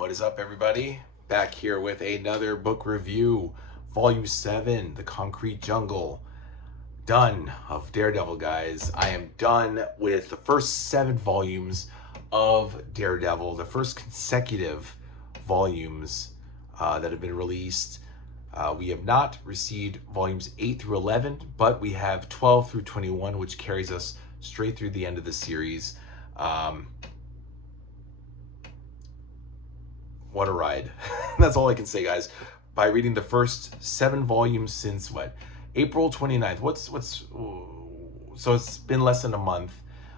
What is up, everybody? Back here with another book review. Volume 7, The Concrete Jungle. Done of Daredevil, guys. I am done with the first 7 volumes of Daredevil, the first consecutive volumes that have been released. We have not received volumes 8 through 11, but we have 12 through 21, which carries us straight through the end of the series. What a ride. That's all I can say, guys. By reading the first 7 volumes since what? April 29th. So it's been less than a month.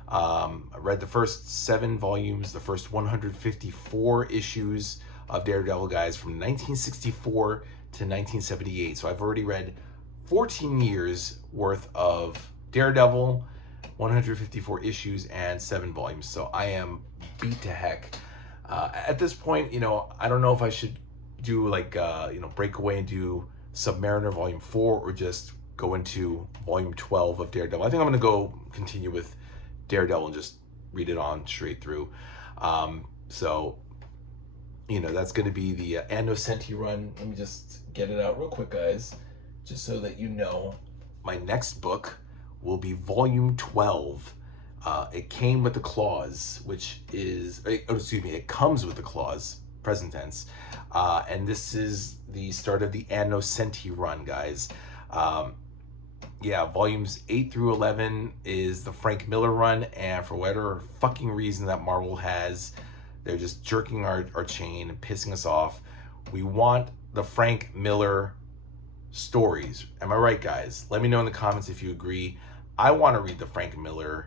I read the first 7 volumes, the first 154 issues of Daredevil, guys, from 1964 to 1978. So I've already read 14 years worth of Daredevil, 154 issues, and 7 volumes. So I am beat to heck. At this point, I don't know if I should do like, break away and do Submariner Volume 4 or just go into Volume 12 of Daredevil. I think I'm going to go continue with Daredevil and just read it on straight through. That's going to be the Anno Senti run. Let me just get it out real quick, guys, just so that you know. My next book will be Volume 12. It came with the clause, which is, it comes with the clause, present tense. And this is the start of the Anno Senti run, guys. Volumes 8 through 11 is the Frank Miller run, and for whatever fucking reason that Marvel has, they're just jerking our chain and pissing us off. We want the Frank Miller stories. Am I right, guys? Let me know in the comments if you agree. I want to read the Frank Miller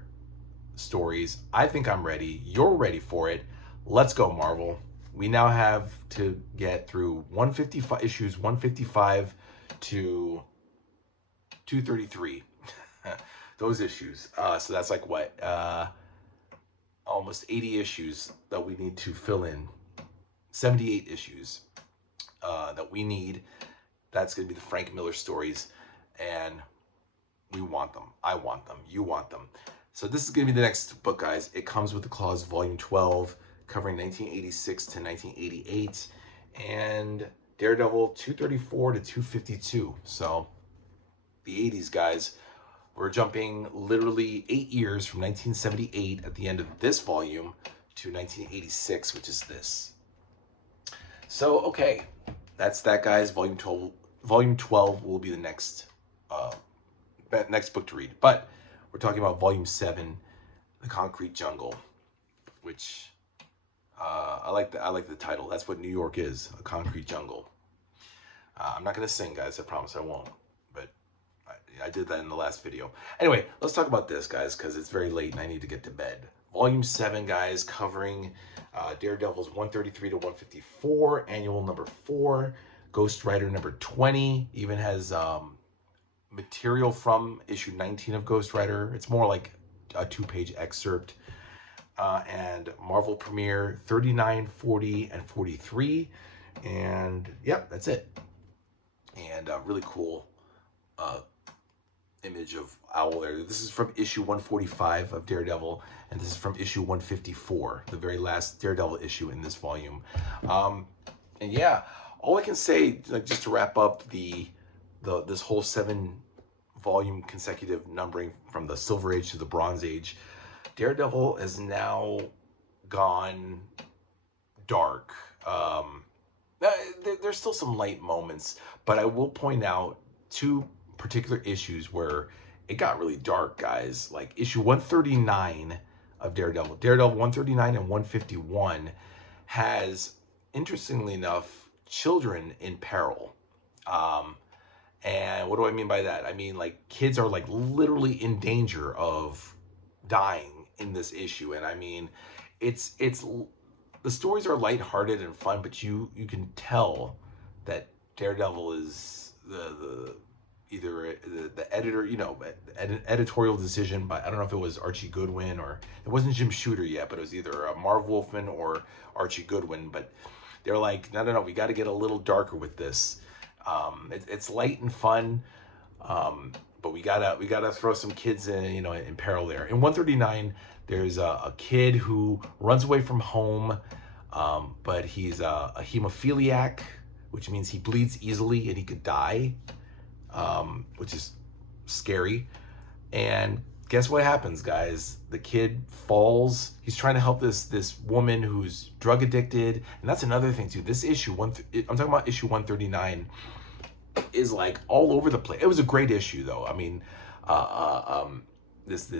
stories. I think I'm ready. You're ready for it. Let's go, Marvel. We now have to get through 155 issues, 155 to 233. Those issues. So that's like what? Almost 80 issues that we need to fill in. 78 issues that we need. That's going to be the Frank Miller stories, and we want them. I want them. You want them. So this is going to be the next book, guys. It comes with the clause, Volume 12, covering 1986 to 1988, and Daredevil 234 to 252. So the 80s, guys. We're jumping literally 8 years from 1978 at the end of this volume to 1986, which is this. So, okay, that's that, guys. Volume 12 will be the next book to read. But we're talking about Volume 7, The Concrete Jungle, which I like the title. That's what New York is, a concrete jungle. I'm not going to sing, guys. I promise I won't. But I did that in the last video. Anyway, let's talk about this, guys, because it's very late and I need to get to bed. Volume 7, guys, covering Daredevil's 133 to 154, annual number 4, Ghost Rider number 20, even has material from issue 19 of Ghost Rider. It's more like a 2-page excerpt. And Marvel Premiere 39, 40, and 43. And yep, that's it. And really cool image of Owl there. This is from issue 145 of Daredevil, and this is from issue 154, the very last Daredevil issue in this volume. And yeah, all I can say, like, just to wrap up this whole 7-volume consecutive numbering from the Silver Age to the Bronze Age, Daredevil has now gone dark. There's still some light moments, but I will point out 2 particular issues where it got really dark, guys. Like issue 139 of Daredevil. Daredevil 139 and 151 has, interestingly enough, children in peril. And what do I mean by that? I mean, like, kids are like literally in danger of dying in this issue. And I mean, it's the stories are lighthearted and fun, but you can tell that Daredevil is either the editor, an editorial decision by, I don't know if it was Archie Goodwin, or it wasn't Jim Shooter yet, but it was either Marv Wolfman or Archie Goodwin. But they're like, no, we got to get a little darker with this. It's light and fun, but we gotta throw some kids in peril there. In 139, there's a kid who runs away from home But he's a hemophiliac, which means he bleeds easily and he could die, which is scary. And guess what happens, guys? The kid falls. He's trying to help this woman who's drug addicted, and that's another thing too. This issue I'm talking about issue 139 is like all over the place. It was a great issue though. I mean, this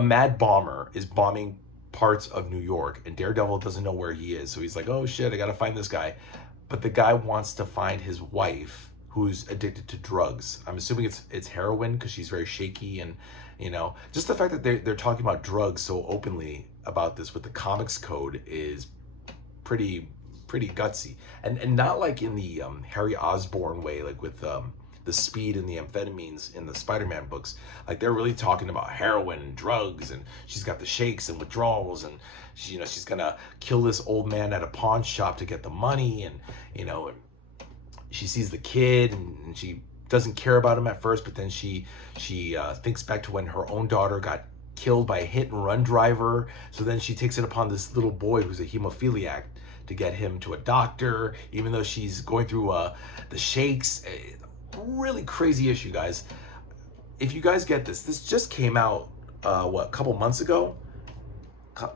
mad bomber is bombing parts of New York, and Daredevil doesn't know where he is. So he's like, oh shit, I gotta find this guy. But the guy wants to find his wife, who's addicted to drugs. I'm assuming it's heroin because she's very shaky, and just the fact that they're talking about drugs so openly about this with the comics code is pretty gutsy, and not like in the Harry Osborn way, like with the speed and the amphetamines in the Spider-Man books. Like they're really talking about heroin and drugs, and she's got the shakes and withdrawals, and she's gonna kill this old man at a pawn shop to get the money, and and she sees the kid, and she doesn't care about him at first, but then she thinks back to when her own daughter got killed by a hit and run driver. So then she takes it upon this little boy who's a hemophiliac to get him to a doctor, even though she's going through the shakes. Really crazy issue, guys. If you guys get this just came out a couple months ago,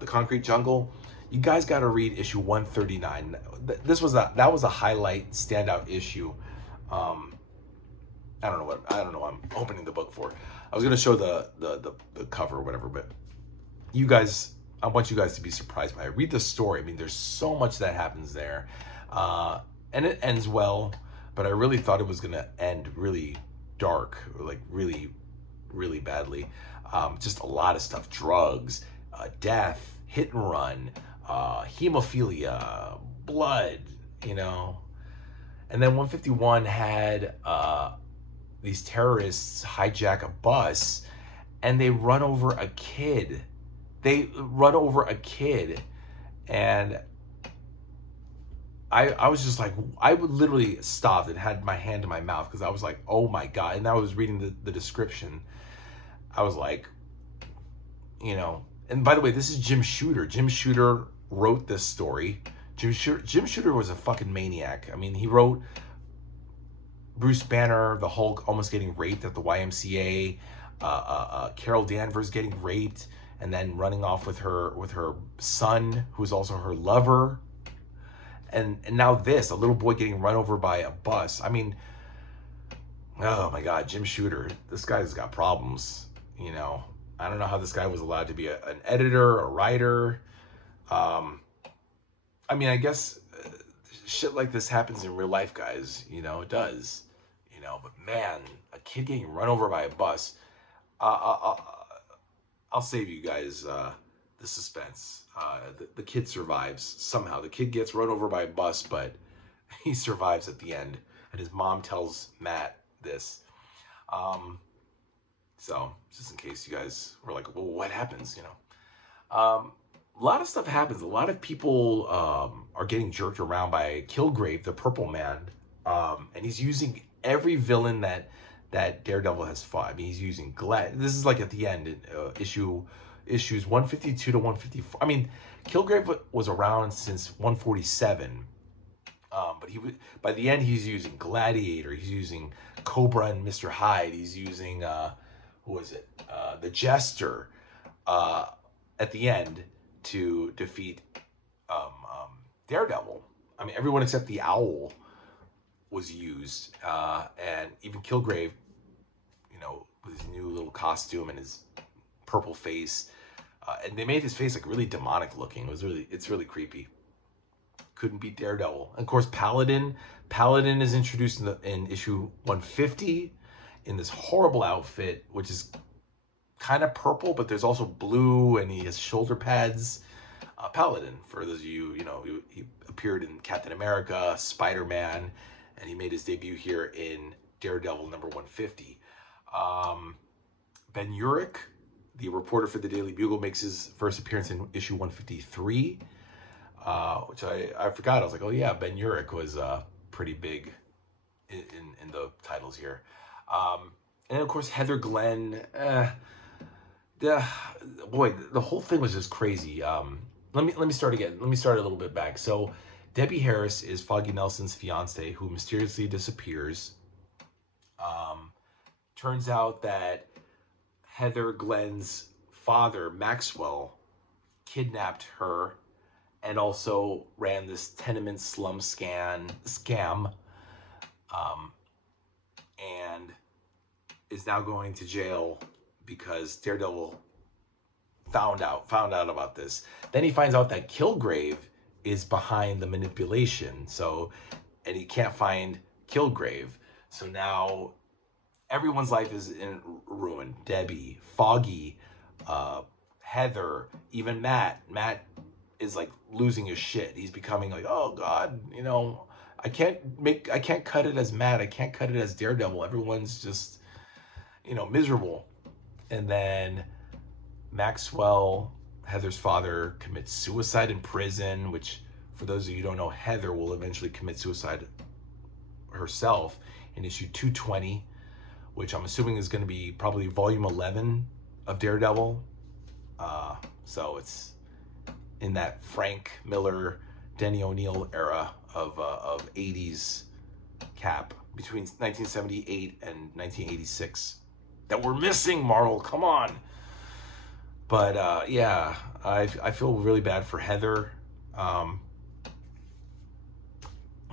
The Concrete Jungle. You guys got to read issue 139. That was a highlight, standout issue. I don't know what I'm opening the book for. I was gonna show the cover or whatever, but you guys, I want you guys to be surprised by it. Read the story. I mean, there's so much that happens there, and it ends well. But I really thought it was gonna end really dark, like really, really badly. Just a lot of stuff: drugs, death, hit and run, hemophilia, blood. And then 151 had these terrorists hijack a bus, and they run over a kid. And I was just like, I would literally stopped and had my hand to my mouth because I was like, oh my God. And I was reading the description. I was like, and by the way, this is Jim Shooter. Jim Shooter wrote this story. Jim Shooter was a fucking maniac. I mean, he wrote Bruce Banner, the Hulk almost getting raped at the YMCA, Carol Danvers getting raped and then running off with her son, who's also her lover. And now a little boy getting run over by a bus. I mean, oh my God, Jim Shooter, this guy's got problems. I don't know how this guy was allowed to be an editor, a writer. I mean, I guess shit like this happens in real life, guys. It does. But man, a kid getting run over by a bus. I'll save you guys the suspense. The kid survives somehow. The kid gets run over by a bus, but he survives at the end. And his mom tells Matt this. So just in case you guys were like, well, what happens? A lot of stuff happens. A lot of people are getting jerked around by Kilgrave, the Purple Man, and he's using every villain that Daredevil has fought. I mean, he's using This is like at the end, issues 152 to 154. I mean, Kilgrave was around since 147, but by the end he's using Gladiator. He's using Cobra and Mr. Hyde. He's using the Jester at the end to defeat Daredevil. I mean, everyone except the Owl was used, and even Kilgrave, with his new little costume and his purple face, and they made his face like really demonic looking. It's really creepy. Couldn't beat Daredevil. And of course, Paladin is introduced in issue 150 in this horrible outfit, which is kind of purple, but there's also blue, and he has shoulder pads. Paladin, for those of you, he appeared in Captain America, Spider-Man, and he made his debut here in Daredevil number 150. Ben Urich, the reporter for the Daily Bugle, makes his first appearance in issue 153, which I forgot. I was like, oh yeah, Ben Urich was pretty big in the titles here. And of course, Heather Glenn, the boy, the whole thing was just crazy. Let me start again. Let me start a little bit back. So, Debbie Harris is Foggy Nelson's fiance, who mysteriously disappears. Um, Turns out that Heather Glenn's father, Maxwell, kidnapped her and also ran this tenement slum scam, um, and is now going to jail because Daredevil found out about this. Then he finds out that Kilgrave is behind the manipulation. So, and he can't find Kilgrave. So now everyone's life is in ruin. Debbie, Foggy, uh, Heather, even Matt. Matt is like losing his shit. He's becoming like, oh God, I can't cut it as Matt. I can't cut it as Daredevil. Everyone's just, miserable. And then Maxwell, Heather's father, commits suicide in prison, which, for those of you who don't know, Heather will eventually commit suicide herself in issue 220, which I'm assuming is going to be probably volume 11 of Daredevil. So it's in that Frank Miller, Denny O'Neil era of 80s Cap between 1978 and 1986 that we're missing, Marvel. Come on. But yeah, I feel really bad for Heather,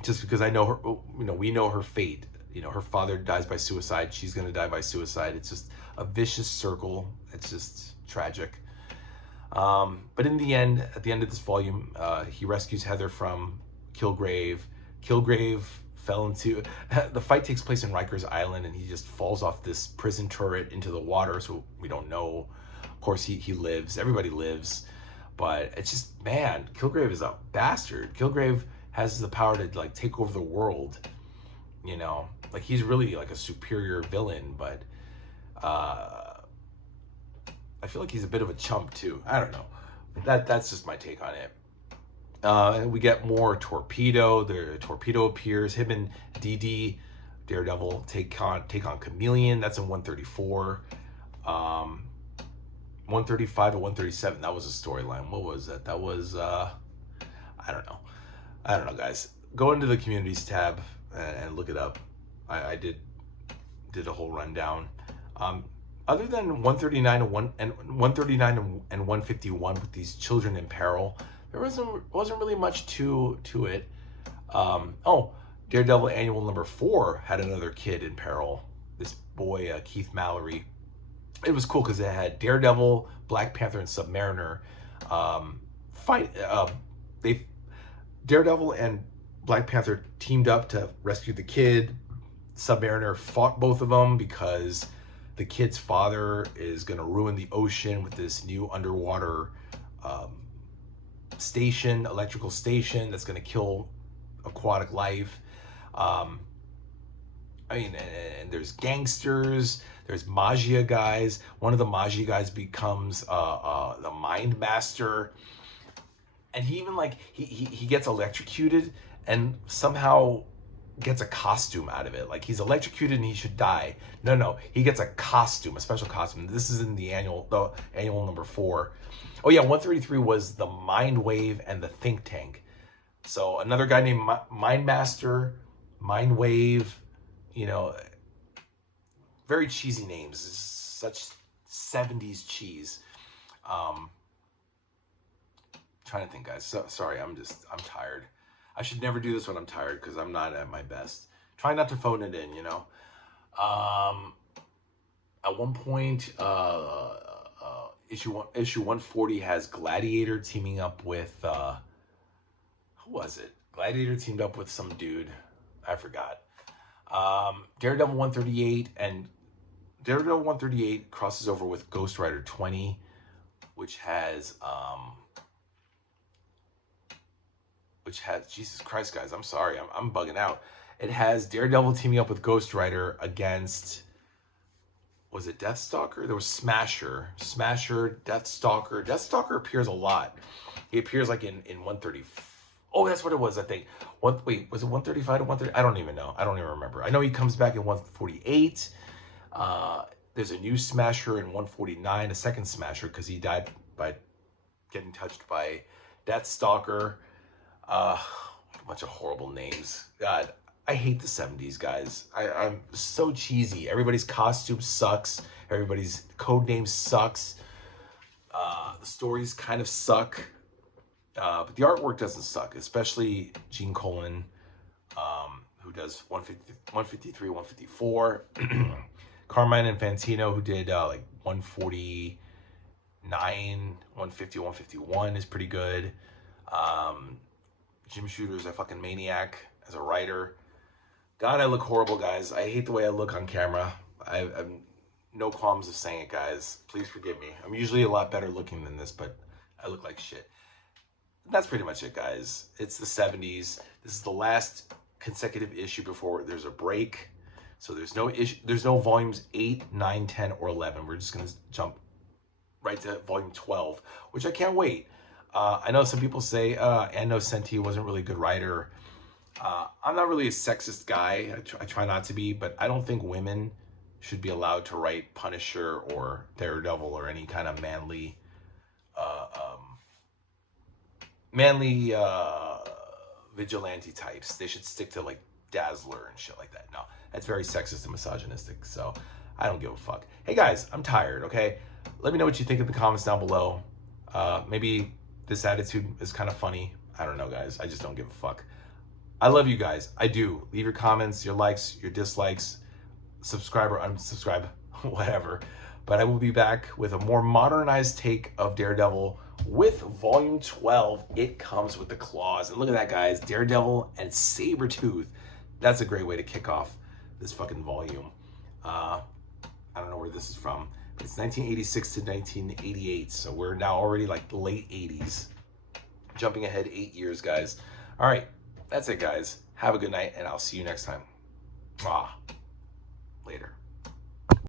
just because I know her. We know her fate. Her father dies by suicide. She's gonna die by suicide. It's just a vicious circle. It's just tragic. But in the end, at the end of this volume, he rescues Heather from Kilgrave. Kilgrave fell into the fight takes place in Rikers Island, and he just falls off this prison turret into the water. So we don't know. Of course, he lives. Everybody lives, but it's just, man, Kilgrave is a bastard. Kilgrave has the power to like take over the world. Like he's really like a superior villain, but I feel like he's a bit of a chump too. I don't know. That's just my take on it. And we get more Torpedo. The Torpedo appears. Him and DD Daredevil take on Chameleon. That's in 134. 135 to 137. That was a storyline. What was that? That was I don't know. Guys. Go into the communities tab and look it up. I did a whole rundown. Other than 139 and 139 and 151 with these children in peril, there wasn't really much to it. Daredevil Annual number 4 had another kid in peril. This boy, Keith Mallory. It was cool because it had Daredevil, Black Panther, and Submariner fight. Daredevil and Black Panther teamed up to rescue the kid. Submariner fought both of them because the kid's father is going to ruin the ocean with this new underwater electrical station that's going to kill aquatic life. And there's gangsters, there's magia guys. One of the magia guys becomes the Mind Master, and he even he gets electrocuted and somehow gets a costume out of it. Like he's electrocuted and he should die. No, he gets a costume, a special costume. This is in the annual number 4. Oh yeah, 133 was the Mind Wave and the Think Tank. So another guy named Mind Master, Mind Wave, very cheesy names. Such 70s cheese. Trying to think, guys. Sorry, I'm tired. I should never do this when I'm tired because I'm not at my best. Try not to phone it in, At one point, issue 140 has Gladiator teaming up with who was it? Gladiator teamed up with some dude. I forgot. Daredevil 138 and Daredevil 138 crosses over with Ghost Rider 20, which has Jesus Christ, guys, I'm sorry, I'm bugging out. It has Daredevil teaming up with Ghost Rider against, was it Deathstalker? There was Smasher, Deathstalker. Deathstalker appears a lot. He appears like in 130. Oh, that's what it was, I think. Wait, was it 135 to 130? I don't even know. I don't even remember. I know he comes back in 148. There's a new Smasher in 149, a second Smasher, because he died by getting touched by Deathstalker. A bunch of horrible names. God, I hate the 70s, guys. I'm so cheesy. Everybody's costume sucks. Everybody's code name sucks. The stories kind of suck. But the artwork doesn't suck, especially Gene Colan, who does 153, 154. Carmine Infantino, who did like 149, 150, 151 is pretty good. Jim Shooter's a fucking maniac as a writer. God, I look horrible, guys. I hate the way I look on camera. I'm no qualms of saying it, guys. Please forgive me. I'm usually a lot better looking than this, but I look like shit. That's pretty much it, guys. It's the 70s. This is the last consecutive issue before there's a break. So there's no issue. There's no volumes 8, 9, 10, or 11. We're just gonna jump right to volume 12, which I can't wait. I know some people say Anno Senti wasn't really a good writer. I'm not really a sexist guy. I try not to be, but I don't think women should be allowed to write Punisher or Daredevil or any kind of manly vigilante types. They should stick to like Dazzler and shit like that. No, that's very sexist and misogynistic. So I don't give a fuck. Hey guys, I'm tired. Okay, let me know what you think in the comments down below. Maybe this attitude is kind of funny. I don't know, guys. I just don't give a fuck. I love you guys. I do. Leave your comments, your likes, your dislikes, subscribe or unsubscribe, whatever. But I will be back with a more modernized take of Daredevil with volume 12. It comes with the claws. And look at that, guys. Daredevil and Sabretooth. That's a great way to kick off this fucking volume. I don't know where this is from. But it's 1986 to 1988. So we're now already like the late 80s. Jumping ahead 8 years, guys. All right. That's it, guys. Have a good night, and I'll see you next time. Mwah.